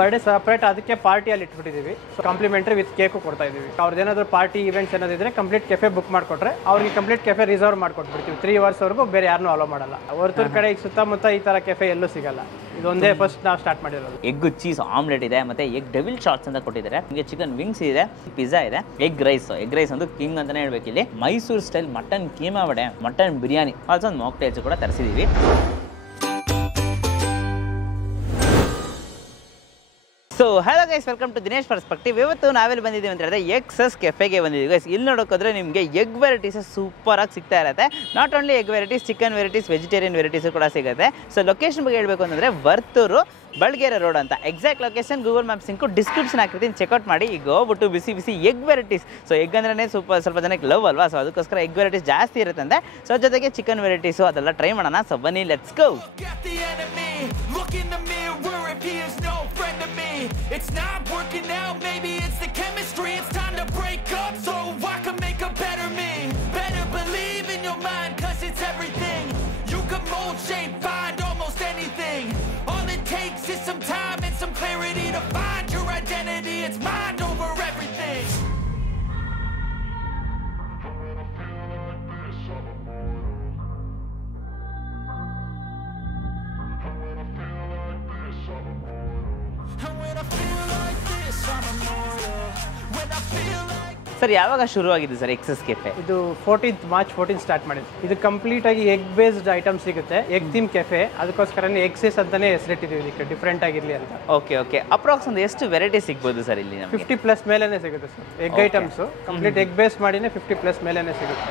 Birthday separate ಅದಕ್ಕೆ ಪಾರ್ಟಿಯಲ್ಲಿ ಇಟ್ಬಿಟ್ಟಿದ್ದೀವಿ. ಸೊ ಕಾಂಪ್ಲಿಮೆಂಟರಿ ವಿತ್ ಕೇಕು ಕೊಡ್ತಾ ಇದ್ದೀವಿ. ಅವ್ರದ್ದು ಏನಾದರೂ ಪಾರ್ಟಿ ಇವೆಂಟ್ಸ್ ಏನಾದಿದ್ರೆ ಕಂಪ್ಲೀಟ್ ಕೆಫೆ ಬುಕ್ ಮಾಡಿಕೊಟ್ರೆ ಅವ್ರಿಗೆ ಕಂಪ್ಲೀಟ್ ಕೆಫೆ ರಿಸರ್ವ್ ಮಾಡ್ಕೊಟ್ಬಿಡ್ತೀವಿ. 3 ಅವರ್ಸ್ವರೆಗೂ ಬೇರೆ ಯಾರನ್ನೂ ಅಲೋ ಮಾಡಲ್ಲ. ಹೊರತೂರು ಕಡೆ ಈಗ ಸುತ್ತಮುತ್ತ ಈ ಥರ ಕೆಫೆ ಎಲ್ಲೂ ಸಿಗಲ್ಲ. ಇದೊಂದೇ ಫಸ್ಟ್ ನಾವು ಸ್ಟಾರ್ಟ್ ಮಾಡಿರೋದು. ಎಗ್ ಚೀಸ್ ಆಮ್ಲೆಟ್ ಇದೆ, ಮತ್ತೆ ಎಗ್ ಡೆವಿಲ್ ಶಾಟ್ಸ್ ಅಂತ ಕೊಟ್ಟಿದ್ದಾರೆ. ನಿಮಗೆ ಚಿಕನ್ ವಿಂಗ್ಸ್ ಇದೆ, ಪಿಜ್ಜಾ ಇದೆ, ಎಗ್ ರೈಸ್ ಒಂದು ಕಿಂಗ್ ಅಂತಾನೆ ಹೇಳ್ಬೇಕು. ಇಲ್ಲಿ Mysuru style mutton keema vada, mutton biryani, also ಒಂದು ಮಾಕ್ಟೇಲ್ಸ್ ಕೂಡ ತರಿಸಿದೀವಿ. So hello guys, welcome to Dinesh perspective. ಇವತ್ತು ನಾವೆಲ್ಲಿ ಬಂದಿದ್ದೀವಿ ಅಂತ ಹೇಳಿದ್ರೆ ಎಕ್ಸಸ್ ಕೆಫೆಗೆ ಬಂದಿದ್ದೀವಿ ಗೈಸ್. ಇಲ್ಲಿ ನೋಡೋಕ್ಕೋದ್ರೆ ನಿಮಗೆ ಎಗ್ ವೆರೈಟೀಸ್ ಸೂಪರ್ ಆಗಿ ಸಿಗ್ತಾ ಇರುತ್ತೆ. Not only egg varieties, chicken varieties, vegetarian varieties ಕೂಡ ಸಿಗುತ್ತೆ. ಸೊ ಲೊಕೇಶನ್ ಬಗ್ಗೆ ಹೇಳಬೇಕು ಅಂತಂದರೆ ವರ್ತೂರು ಬಳಗೆರೆ ರೋಡ್ ಅಂತ. Exact location Google maps sink description ಹಾಕಿರ್ತೀನಿ, ಚೆಕ್ಔಟ್ ಮಾಡಿ. ಈಗ ಹೋಗ್ಬಿಟ್ಟು ಬಿಸಿ ಬಿಸಿ ಎಗ್ ವೆರೈಟೀಸ್. ಸೊ ಎಗ್ ಅಂದ್ರೆ ಸ್ವಲ್ಪ ಜನಕ್ಕೆ ಲವ್ ಅಲ್ವಾ, ಸೊ ಅದಕ್ಕೋಸ್ಕರ ಎಗ್ ವೆರೈಟೀಸ್ ಜಾಸ್ತಿ ಇರುತ್ತಂತೆ. ಸೊ ಜೊತೆಗೆ ಚಿಕನ್ ವೆರೈಟೀಸು ಅದೆಲ್ಲ ಟ್ರೈ ಮಾಡೋಣ. ಸೊ ಬನ್ನಿ, let's go. It's not working out, maybe it's the chemistry. It's time to break up so I can make a better me. Better believe in your mind, cause it's everything. You can mold, shape, find almost anything. All it takes is some time and some clarity to find your identity. It's mind over everything. Sir ಯಾವಾಗ ಶುರುವಾಗಿದೆ sir excess cafe? ಇದು March 14 start ಮಾಡಿದ್ವಿ. ಇದು complete ಆಗಿ egg based item ಸಿಗುತ್ತೆ, egg theme cafe. ಅದಕ್ಕೋಸ್ಕರನೇ excess ಅಂತಾನೆ ಹೆಸರಿಟ್ಟಿದ್ದೀವಿ ಇದಕ್ಕೆ, ಡಿಫ್ರೆಂಟ್ ಆಗಿರಲಿ ಅಂತ. ಓಕೆ ಅಪ್ರಾಕ್ಸ್ ಒಂದು ಎಷ್ಟು ವೆರೈಟಿ ಸಿಗ್ಬೋದು ಸರ್ ಇಲ್ಲಿ? 50+ ಮೇಲೇನೆ ಸಿಗುತ್ತೆ sir egg items. Complete egg base ಮಾಡಿನೇ 50+ ಮೇಲೇನೆ ಸಿಗುತ್ತೆ.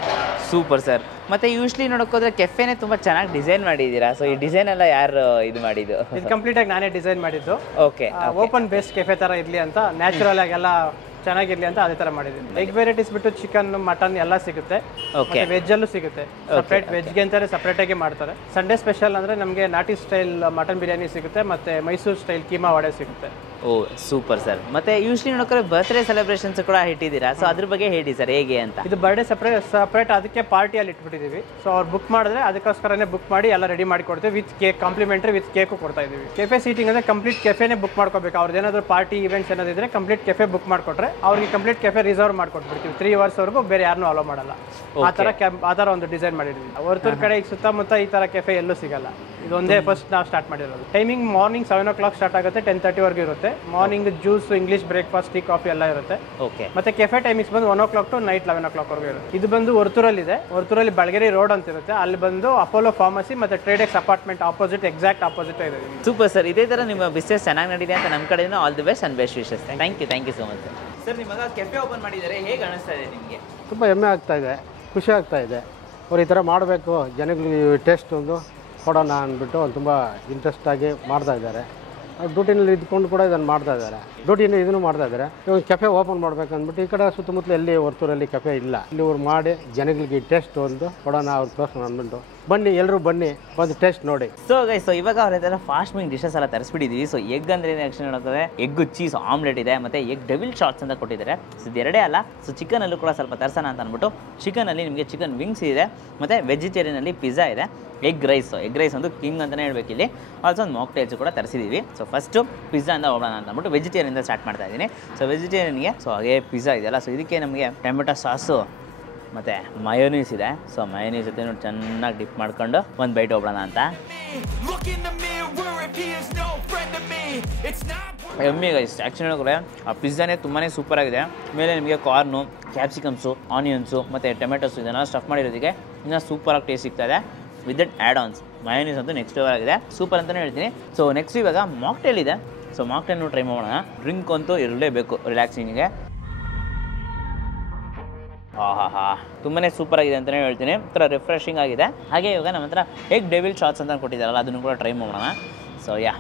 Super sir. ಮತ್ತೆ ಯೂಶ್ಲಿ ನೋಡೋಕೋದ್ರೆ ಕೆಫೆನೇ ತುಂಬಾ ಚೆನ್ನಾಗಿ ಡಿಸೈನ್ ಮಾಡಿದ್ದೀರಾ. ಸೊ ಈ ಡಿಸೈನ್ ಎಲ್ಲ ಯಾರು ಇದು ಮಾಡಿದ್ದು? ಇದು ಕಂಪ್ಲೀಟ್ ಆಗಿ ನಾನೇ ಡಿಸೈನ್ ಮಾಡಿದ್ದು. ಓಕೆ, ಓಪನ್ ಬೇಸ್ಡ್ ಕೆಫೆ ತರ ಇರಲಿ ಅಂತ, ನ್ಯಾಚುರಲ್ ಆಗಿ ಎಲ್ಲ ಚೆನ್ನಾಗಿರ್ಲಿ ಅಂತ ಅದೇ ತರ ಮಾಡಿದ್ದೀನಿ. ಎಗ್ ವೆರೈಟೀಸ್ ಬಿಟ್ಟು ಚಿಕನ್, ಮಟನ್ ಎಲ್ಲ ಸಿಗುತ್ತೆ. ವೆಜ್ ಅಲ್ಲೂ ಸಿಗುತ್ತೆ. ಸಪ್ರೇಟ್ ವೆಜ್ಗೆ ಅಂತಾರೆ ಸಪ್ರೇಟ್ ಆಗಿ ಮಾಡ್ತಾರೆ. ಸಂಡೇ ಸ್ಪೆಷಲ್ ಅಂದ್ರೆ ನಮಗೆ ನಾಟಿ ಸ್ಟೈಲ್ ಮಟನ್ ಬಿರಿಯಾನಿ ಸಿಗುತ್ತೆ, ಮತ್ತೆ ಮೈಸೂರು ಸ್ಟೈಲ್ ಕೀಮಾ ವಡೆ ಸಿಗುತ್ತೆ. ಓ ಸೂಪರ್ ಸರ್. ಮತ್ತೆ ಯೂಶ್ಲಿ ನೋಡೋಕೆ ಬರ್ತ್ಡೇ ಸೆಲೆಬ್ರೇಷನ್ಸ್ ಕೂಡ ಇಟ್ಟಿದ್ದೀರಾ. ಸೊ ಅದ್ರ ಬಗ್ಗೆ ಹೇಳಿ ಸರ್, ಹೇಗೆ ಅಂತ? ಇದು ಬರ್ಡೇ ಸಪ್ರೇಟ್ ಅದಕ್ಕೆ ಪಾರ್ಟಿಯಲ್ಲಿ ಇಟ್ಬಿಟ್ಟಿದ್ದೀವಿ. ಸೊ ಅವ್ರು ಬುಕ್ ಮಾಡಿದ್ರೆ ಅದಕ್ಕೋಸ್ಕರನೇ ಬುಕ್ ಮಾಡಿ ಎಲ್ಲ ರೆಡಿ ಮಾಡಿ ಕೊಡ್ತೀವಿ. With cake, complimentary with cake ಕೊಡ್ತಾ ಇದೀವಿ. ಕೆಫೆ ಸೀಟಿಂಗ್ ಅಂದ್ರೆ ಕಂಪ್ಲೀಟ್ ಕೆಫೆನೇ ಬುಕ್ ಮಾಡ್ಕೋಬೇಕು. ಅವ್ರದ್ದು ಏನಾದರೂ ಪಾರ್ಟಿ ಇವೆಂಟ್ಸ್ ಏನಾದಿದ್ರೆ ಕಂಪ್ಲೀಟ್ ಕೆಫೆ ಬುಕ್ ಮಾಡಿಕೊಟ್ರೆ ಅವ್ರಿಗೆ ಕಂಪ್ಲೀಟ್ ಕೆಫೆ ರಿಸರ್ವ್ ಮಾಡ್ಕೊಟ್ಬಿಡ್ತೀವಿ. 3 ಅವರ್ಸ್ವರೆಗೂ ಬೇರೆ ಯಾರನ್ನೂ ಅಲೋ ಮಾಡಲ್ಲ. ಆ ಥರ ಒಂದು ಡಿಸೈನ್ ಮಾಡಿದ್ವಿ. ಹೊರತೂರು ಕಡೆ ಈಗ ಸುತ್ತಮುತ್ತ ಈ ಥರ ಕೆಫೆ ಎಲ್ಲೂ ಸಿಗಲ್ಲ. ಇದೊಂದೇ ಫಸ್ಟ್ ನಾವು ಸ್ಟಾರ್ಟ್ ಮಾಡಿರೋದು. ಟೈಮಿಂಗ್ ಮಾರ್ನಿಂಗ್ 7 o'clock ಸ್ಟಾರ್ಟ್ ಆಗುತ್ತೆ, 10:30ವರೆಗೂ ಇರುತ್ತೆ. Morning juice, English breakfast, tea, coffee ಎಲ್ಲ ಇರುತ್ತೆ. ಓಕೆ. ಮತ್ತೆ ಕೆಫೆ ಟೈಮಿಂಗ್ಸ್ ಬಂದು 1 o'clock to ನೈಟ್ 11 o'clock ವರೆಗೂ ಇರುತ್ತೆ. ಇದು ಬಂದು ಹೊರತೂರಲ್ಲಿ ಹೊರತೂರಲ್ಲಿ ಬಳಗೆರೆ ರೋಡ್ ಅಂತ ಇರುತ್ತೆ. ಅಲ್ಲಿ ಬಂದು ಅಪೋಲೋ ಫಾರ್ಮಸಿ ಮತ್ತೆ Tradex apartment opposite, exact opposite ಇದೆ. Super sir. ಇದೇ ತರ ನಿಮ್ಮ ಬಿಸ್ನೆಸ್ ಚೆನ್ನಾಗಿ ನಡೀಲಿ ಅಂತ ನಮ್ಮ ಕಡೆಯಿಂದ all the best and best wishes. Thank you so much sir. ನಿಮಗೆ ಕೆಫೆ ಓಪನ್ ಮಾಡಿದ್ದಾರೆ, ಹೇಗೆ ಅನಿಸ್ತಾ ಇದೆ ನಿಮಗೆ? ತುಂಬ ಹೆಮ್ಮೆ ಆಗ್ತಾ ಇದೆ, ಖುಷಿ ಆಗ್ತಾ ಇದೆ. ಅವ್ರು ಈ ಥರ ಮಾಡಬೇಕು, ಜನಗಳಿಗೆ ಟೇಸ್ಟ್ ಒಂದು ಕೊಡೋಣ ಅಂದ್ಬಿಟ್ಟು ತುಂಬ ಇಂಟ್ರೆಸ್ಟಾಗಿ ಮಾಡ್ತಾ ಇದ್ದಾರೆ. ಡ್ಯೂಟಿನಲ್ಲಿ ಇದ್ಕೊಂಡು ಕೂಡ ಇದನ್ನು ಮಾಡ್ತಾ ಇದ್ದಾರೆ. ಡ್ಯೂಟಿನ ಇದನ್ನು ಮಾಡ್ತಾ ಇದ್ದಾರೆ. ಇವಾಗ ಕೆಫೆ ಓಪನ್ ಮಾಡ್ಬೇಕು ಅಂದ್ಬಿಟ್ಟು ಈ ಕಡೆ ಸುತ್ತಮುತ್ತಲು ಎಲ್ಲಿ ಹೊರತೂರಲ್ಲಿ ಕೆಫೆ ಇಲ್ಲ. ಇಲ್ಲಿ ಇವ್ರು ಮಾಡಿ ಜನಗಳಿಗೆ ಟೇಸ್ಟ್ ಒಂದು ಕೊಡೋಣ, ಅವ್ರು ತೋರಿಸೋಣ ಅಂದ್ಬಿಟ್ಟು ಬನ್ನಿ, ಎಲ್ಲರೂ ಬನ್ನಿ, ಒಂದು ಟೇಸ್ಟ್ ನೋಡಿ. ಸೊ ಗೈಸ್, ಸೊ ಇವಾಗ ಅವ್ರ ಹತ್ರ ಫಾಸ್ಟ್ ಮೂವಿಂಗ್ ಡಿಶಸ್ ಎಲ್ಲ ತರಿಸ್ಬಿಟ್ಟಿದ್ದೀವಿ. ಸೊ ಎಗ್ ಅಂದ್ರೆ ಆಕ್ಷನ್ ನೋಡೋಕೆ ಎಗ್ ಚೀಸ್ ಆಮ್ಲೆಟ್ ಇದೆ, ಮತ್ತೆ ಎಗ್ ಡೆವಿಲ್ ಶಾಟ್ಸ್ ಅಂತ ಕೊಟ್ಟಿದ್ದಾರೆ. ಸೊ ಇದು ಎರಡೇ ಅಲ್ಲ, ಸೊ ಚಿಕನ್ ಅಲ್ಲೂ ಕೂಡ ಸ್ವಲ್ಪ ತರಿಸೋಣ ಅಂತ ಅಂದ್ಬಿಟ್ಟು ಚಿಕನ್ ಅಲ್ಲಿ ನಿಮಗೆ ಚಿಕನ್ ವಿಂಗ್ಸ್ ಇದೆ, ಮತ್ತೆ ವೆಜಿಟೇರಿಯನ್ ಅಲ್ಲಿ ಪಿಜ್ಜಾ ಇದೆ, ಎಗ್ ರೈಸ್ ಒಂದು ಕಿಂಗ್ ಅಂತಾನೆ ಹೇಳ್ಬೇಕು. ಇಲ್ಲಿ ಆಲ್ಸೋ ಒಂದು ಮಾಕ್ಟೇಲ್ಸ್ ಕೂಡ ತರಿಸಿದ್ದೀವಿ. ಸೊ ಫಸ್ಟು ಪಿಜ್ಜಾ ಅಂತ ಹೋಗೋಣ ಅಂತ ಅಂದ್ಬಿಟ್ಟು ವೆಜಿಟೇರಿಯನ್ ಸ್ಟಾರ್ಟ್ ಮಾಡ್ತಾ ಇದ್ದೀನಿ. ಸೊ ವೆಜಿಟೇರಿಯನ್ಗೆ ಸೊ ಹಾಗೆ ಪಿಜ್ಜಾ ಇದೆಯಲ್ಲ, ಸೊ ಇದಕ್ಕೆ ನಮಗೆ ಟೊಮೆಟೊ ಸಾಸು ಮತ್ತು ಮಯೋನೀಸ್ ಇದೆ. ಸೊ ಮಯೋನೀಸ್ ಜೊತೆ ಚೆನ್ನಾಗಿ ಡಿಪ್ ಮಾಡ್ಕೊಂಡು ಒಂದು ಬೈಟ್ ಹೋಗೋಣ ಅಂತ. ಎಮ್ಮಿ ಗೈಸ್, ಆ್ಯಕ್ಚುಲಿ ನೋಡಿದ್ರೆ ಆ ಪಿಜ್ಜಾನೇ ತುಂಬಾ ಸೂಪರ್ ಆಗಿದೆ. ಮೇಲೆ ನಿಮಗೆ ಕಾರ್ನು, ಕ್ಯಾಪ್ಸಿಕಮ್ಸು, ಆನಿಯನ್ಸು ಮತ್ತು ಟೊಮೆಟೊಸು ಇದನ್ನೆಲ್ಲ ಸ್ಟಫ್ ಮಾಡಿರೋದಕ್ಕೆ ಇನ್ನೂ ಸೂಪರಾಗಿ ಟೇಸ್ಟ್ ಸಿಗ್ತಾ ಇದೆ. With that add ons mayonnaise ಅಂತೂ ನೆಕ್ಸ್ಟ್ ಲೆವೆಲ್ ಆಗಿದೆ, ಸೂಪರ್ ಅಂತಲೇ ಹೇಳ್ತೀನಿ. ಸೊ ನೆಕ್ಸ್ಟ್ ಇವಾಗ ಮಾಕ್ಟೇಲ್ ಇದೆ. ಸೊ ಮಾಕ್ಟೇಲ್ನು ಟ್ರೈ ಮಾಡೋಣ. ಡ್ರಿಂಕ್ ಅಂತೂ ಇರಲೇಬೇಕು ರಿಲ್ಯಾಕ್ಸಿಂಗಿಗೆ. ತುಂಬಾ ಸೂಪರ್ ಆಗಿದೆ ಅಂತಲೇ ಹೇಳ್ತೀನಿ. ಒಂಥರ ರಿಫ್ರೆಶಿಂಗ್ ಆಗಿದೆ. ಹಾಗೆ ಇವಾಗ ನಮ್ಮ ಹತ್ರ ಎಗ್ ಡೆವಿಲ್ ಶಾಟ್ಸ್ ಅಂತ ಕೊಟ್ಟಿದ್ದಾರಲ್ಲ, ಅದನ್ನು ಕೂಡ ಟ್ರೈ ಮಾಡೋಣ. ಸೊ ಯಾ,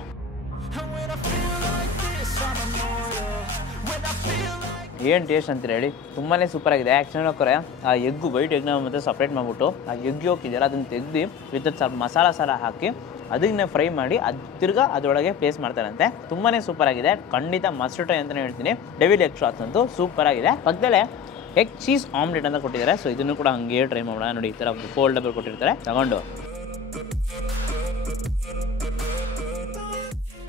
ಏನು ಟೇಸ್ಟ್ ಅಂತ ಹೇಳಿ ತುಂಬಾ ಸೂಪರ್ ಆಗಿದೆ. ಆ್ಯಕ್ಚುಲಿ ನೋಡ್ಕೊರೆ ಆ ಎಗ್ಗು ವೈಟ್ ಎಗ್ನ ಮತ್ತೆ ಸಪ್ರೇಟ್ ಮಾಡಿಬಿಟ್ಟು ಆ ಎಗ್ ಹೋಗಿದ್ದಾರೆ ಅದನ್ನು ತೆಗೆದು ವಿತ್ ಸ್ವಲ್ಪ ಮಸಾಲ ಹಾಕಿ ಅದನ್ನ ಫ್ರೈ ಮಾಡಿ ತಿರ್ಗಾ ಅದರೊಳಗೆ ಪ್ಲೇಸ್ ಮಾಡ್ತಾರಂತೆ. ತುಂಬಾ ಸೂಪರ್ ಆಗಿದೆ, ಖಂಡಿತ ಮಸ್ಟ್ ಟ್ರೈ ಅಂತಲೇ ಹೇಳ್ತೀನಿ. ಡೆವಿಲ್ ಎಗ್ ಶಾಟ್ಸ್ ಅಂತೂ ಸೂಪರ್ ಆಗಿದೆ. ಪಕ್ಕದಲ್ಲೇ ಎಗ್ ಚೀಸ್ ಆಮ್ಲೆಟ್ ಅಂತ ಕೊಟ್ಟಿದ್ದಾರೆ. ಸೊ ಇದನ್ನು ಕೂಡ ಹಂಗೆ ಟ್ರೈ ಮಾಡೋಣ. ನೋಡಿ, ಈ ಥರ ಫೋಲ್ಡಬಲ್ ಕೊಟ್ಟಿರ್ತಾರೆ, ತಗೊಂಡು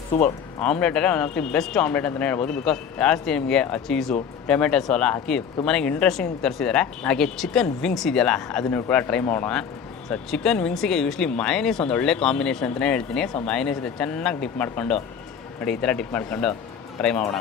ಸೂಪರ್. ಆಮ್ಲೆಟಲ್ಲೇ one of the best omelette ಅಂತಲೇ ಹೇಳ್ಬೋದು. ಬಿಕಾಸ್ ಜಾಸ್ತಿ ನಿಮಗೆ ಆ ಚೀಸು ಟೊಮೆಟೊಸು ಎಲ್ಲ ಹಾಕಿ ತುಂಬಾ ಇಂಟ್ರೆಸ್ಟಿಂಗ್ ತರಿಸಿದ್ದಾರೆ. ಹಾಗೆ ಚಿಕನ್ ವಿಂಗ್ಸ್ ಇದೆಯಲ್ಲ ಅದನ್ನು ಕೂಡ ಟ್ರೈ ಮಾಡೋಣ. ಸೊ ಚಿಕನ್ ವಿಂಗ್ಸಿಗೆ ಯೂಶ್ವಲಿ ಮಯೋನೀಸ್ ಒಂದು ಒಳ್ಳೆ ಕಾಂಬಿನೇಷನ್ ಅಂತಲೇ ಹೇಳ್ತೀನಿ. ಸೊ ಮಯೋನೀಸ್ ಇದೆ ಚೆನ್ನಾಗಿ ಡಿಪ್ ಮಾಡಿಕೊಂಡು ನೋಡಿ, ಈ ಥರ ಡಿಪ್ ಮಾಡಿಕೊಂಡು ಟ್ರೈ ಮಾಡೋಣ.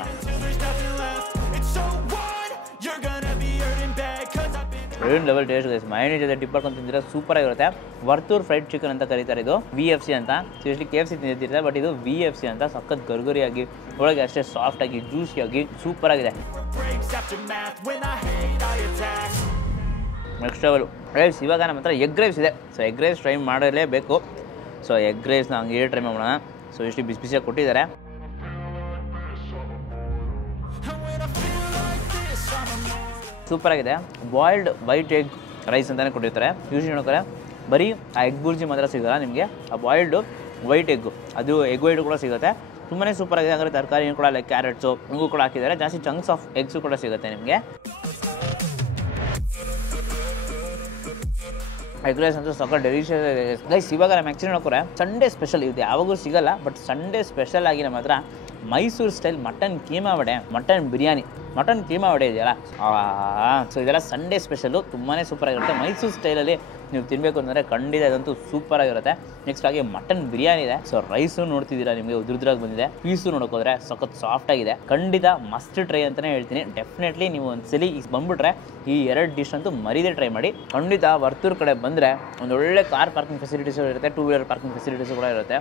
Rain level taste guys. Mayonnaise ಜೊತೆ ಡಿಪ್ ಮಾಡ್ಕೊಂಡು ತಿಂದರೆ ಸೂಪರಾಗಿರುತ್ತೆ. ವರ್ತೂರ್ ಫ್ರೈಡ್ ಚಿಕನ್ ಅಂತ ಕರೀತಾರೆ. ಇದು VFC ಅಂತ. ಯೂಶ್ವಲಿ KFC ತಿಂದಿರ್ತಾರೆ, ಬಟ್ ಇದು VFC ಅಂತ. ಸಖತ್ ಗರ್ಗರಿಯಾಗಿ, ಒಳಗೆ ಅಷ್ಟೇ ಸಾಫ್ಟಾಗಿ ಜ್ಯೂಸಿಯಾಗಿ ಸೂಪರಾಗಿದೆ. Next level rice. ಇವಾಗ ನಮ್ಮ ಹತ್ರ ಎಗ್ ರೈಸ್ ಇದೆ. ಸೊ ಎಗ್ ರೈಸ್ ಟ್ರೈ ಮಾಡಲೇಬೇಕು. ಸೊ ಎಗ್ ರೈಸ್ನ ಹಂಗೆ ಟ್ರೈ ಮಾಡೋಣ. ಸೊ ಇಷ್ಟು ಬಿಸಿ ಬಿಸಿಯಾಗಿ ಕೊಟ್ಟಿದ್ದಾರೆ. ಸೂಪರಾಗಿದೆ. ಬಾಯ್ಲ್ಡ್ ವೈಟ್ ಎಗ್ ರೈಸ್ ಅಂತಲೇ ಕೊಟ್ಟಿರ್ತಾರೆ. ಯೂಶ್ವಲಿ ನೋಡ್ತಾರೆ ಬರೀ ಆ ಎಗ್ ಬುರ್ಜಿ ಮಾತ್ರ ಸಿಗೋಲ್ಲ ನಿಮಗೆ, ಆ ಬಾಯ್ಲ್ಡು ವೈಟ್ ಎಗ್ಗು, ಅದು ಎಗ್ ವೈಟ್ ಕೂಡ ಸಿಗುತ್ತೆ. ತುಂಬಾ ಸೂಪರಾಗಿದೆ. ಅಂದರೆ ತರಕಾರಿ ಕೂಡ ಲೈಕ್ ಕ್ಯಾರೆಟ್ಸು ಹಿಂಗೂ ಕೂಡ ಹಾಕಿದ್ದಾರೆ. ಜಾಸ್ತಿ ಚಂಕ್ಸ್ ಆಫ್ ಎಗ್ಸು ಕೂಡ ಸಿಗುತ್ತೆ ನಿಮಗೆ. ಎಗ್ ರೈಸ್ ಅಂತೂ ಸಕ್ಕ ಡೆಲಿಷಿಯಸ್ ಇದೆ ಗೈಸ್. ಇವಾಗ ನಮ್ಮ ಆ್ಯಕ್ಚುಲಿ ನೋಡ್ಕೊರೆ ಸಂಡೇ ಸ್ಪೆಷಲ್ ಇದು ಯಾವಾಗೂ ಸಿಗೋಲ್ಲ, ಬಟ್ ಸಂಡೇ ಸ್ಪೆಷಲ್ ಆಗಿ ನಮ್ಮ ಹತ್ರ Mysuru style mutton keema vada, mutton biryani, mutton keema vada ಇದೆಯಲ್ಲ, ಸೊ ಇದೆಲ್ಲ ಸಂಡೇ ಸ್ಪೆಷಲು. ತುಂಬಾ ಸೂಪರಾಗಿರುತ್ತೆ. ಮೈಸೂರು ಸ್ಟೈಲಲ್ಲಿ ನೀವು ತಿನ್ನಬೇಕು ಅಂತಂದರೆ ಖಂಡಿತ ಇದಂತೂ ಸೂಪರಾಗಿರುತ್ತೆ. ನೆಕ್ಸ್ಟ್ ಆಗಿ ಮಟನ್ ಬಿರಿಯಾನಿ ಇದೆ. ಸೊ ರೈಸು ನೋಡ್ತಿದ್ದೀರಾ ನಿಮಗೆ ಉದ್ರುದ್ರಾಗಿ ಬಂದಿದೆ. ಪೀಸು ನೋಡೋಕೋದ್ರೆ ಸಖತ್ ಸಾಫ್ಟಾಗಿದೆ. ಖಂಡಿತ ಮಸ್ಟ್ ಟ್ರೈ ಅಂತಲೇ ಹೇಳ್ತೀನಿ. ಡೆಫಿನೆಟ್ಲಿ ನೀವು ಒಂದ್ಸಲಿ ಈಗ ಬಂದುಬಿಟ್ರೆ ಈ 2 ಡಿಶ್ ಅಂತೂ ಮರೀದೆ ಟ್ರೈ ಮಾಡಿ. ಖಂಡಿತ ವರ್ತೂರು ಕಡೆ ಬಂದರೆ ಒಂದೊಳ್ಳೆ ಕಾರ್ ಪಾರ್ಕಿಂಗ್ ಫೆಸಿಲಿಟೀಸು ಇರುತ್ತೆ, 2 ವೀಲರ್ ಪಾರ್ಕಿಂಗ್ ಫೆಸಿಲಿಟೀಸು ಕೂಡ ಇರುತ್ತೆ.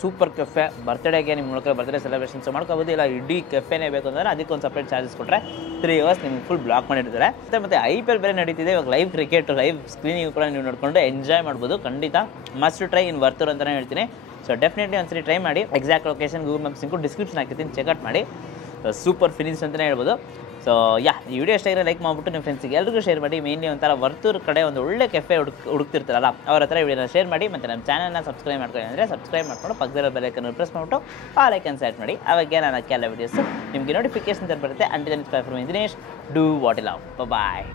Super cafe. ಬರ್ತ್ಡೇಗೆ ನಿಮ್ಮ ನೋಡ್ಕೊಂಡು ಬರ್ತ್ಡೇ ಸೆಲೆಬ್ರೇಷನ್ಸ್ ಮಾಡ್ಕೋಬೋದು. ಇಲ್ಲ ಇಡೀ ಕೆಫೆನೇ ಬೇಕು ಅಂದರೆ ಅದಕ್ಕೊಂದು ಸಪ್ರೇಟ್ ಚಾರ್ಜಸ್ ಕೊಟ್ಟರೆ 3 ಅವರ್ಸ್ ನಿಮ್ಗೆ ಫುಲ್ ಬ್ಲಾಕ್ ಮಾಡಿರ್ತಾರೆ. ಮತ್ತು IPL ಬೇರೆ ನಡೀತಿದೆ ಇವಾಗ. ಲೈವ್ ಕ್ರಿಕೆಟ್ ಲೈವ್ ಸ್ಕ್ರೀನಿಂಗ್ ಕೂಡ ನೀವು ನೋಡಿಕೊಂಡು ಎಂಜಾಯ್ ಮಾಡ್ಬೋದು. ಖಂಡಿತ ಮಸ್ಟ್ ಟ್ರೈ ಇನ್ ವರ್ತೂರು ಅಂತಲೇ ಹೇಳ್ತೀನಿ. ಸೊ ಡೆಫಿನೆಟ್ಲಿ ಒಂದ್ಸರಿ ಟ್ರೈ ಮಾಡಿ. Exact location Google maps sink description ಹಾಕಿರ್ತೀನಿ, ಚೆಕ್ಔಟ್ ಮಾಡಿ. ಸೂಪರ್ ಫಿನಿಶ್ ಅಂತಲೇ ಹೇಳ್ಬೋದು. ಸೊ ಈ ವಿಡಿಯೋ ಇಷ್ಟ ಆಗಿರೋ ಲೈಕ್ ಮಾಡಿಬಿಟ್ಟು ನಿಮ್ಮ ಫ್ರೆಂಡ್ಸಿಗೆ ಎಲ್ರಿಗೂ ಶೇರ್ ಮಾಡಿ. ಮೇನ್ಲಿ ಒಂಥರ ವರ್ತೂರು ಕಡೆ ಒಂದು ಒಳ್ಳೆ ಕೆಫೆ ಹುಡುಕ್ತಿರ್ತಾರಲ್ಲ ಅವ್ರ ಹತ್ರ ವಿಡಿಯೋನ ಶೇರ್ ಮಾಡಿ. ಮತ್ತು ನಮ್ಮ ಚಾನಲ್ನ ಸಬ್ಸ್ಕ್ರೈಬ್ ಮಾಡ್ಕೊಳ್ಳಿ ಅಂದರೆ ಸಬ್ಸ್ಕ್ರೈಬ್ ಮಾಡ್ಕೊಂಡು ಪಕ್ಕದಲ್ಲಿರೋ ಬೆಲ್ ಐಕನ್ ಪ್ರೆಸ್ ಮಾಡಿಬಿಟ್ಟು ಆ ಲೈಕನ್ ಸೆಟ್ ಮಾಡಿ. ಅವಾಗ ನಾನು ಹಾಕಿ ವೀಡಿಯೋಸು ನಿಮಗೆ ನೋಟಿಫಿಕೇಶನ್ ಬರುತ್ತೆ. Until then from Dinesh, do what you love. Bye.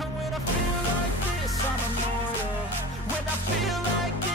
And when I feel like this, I'm immortal. When I feel like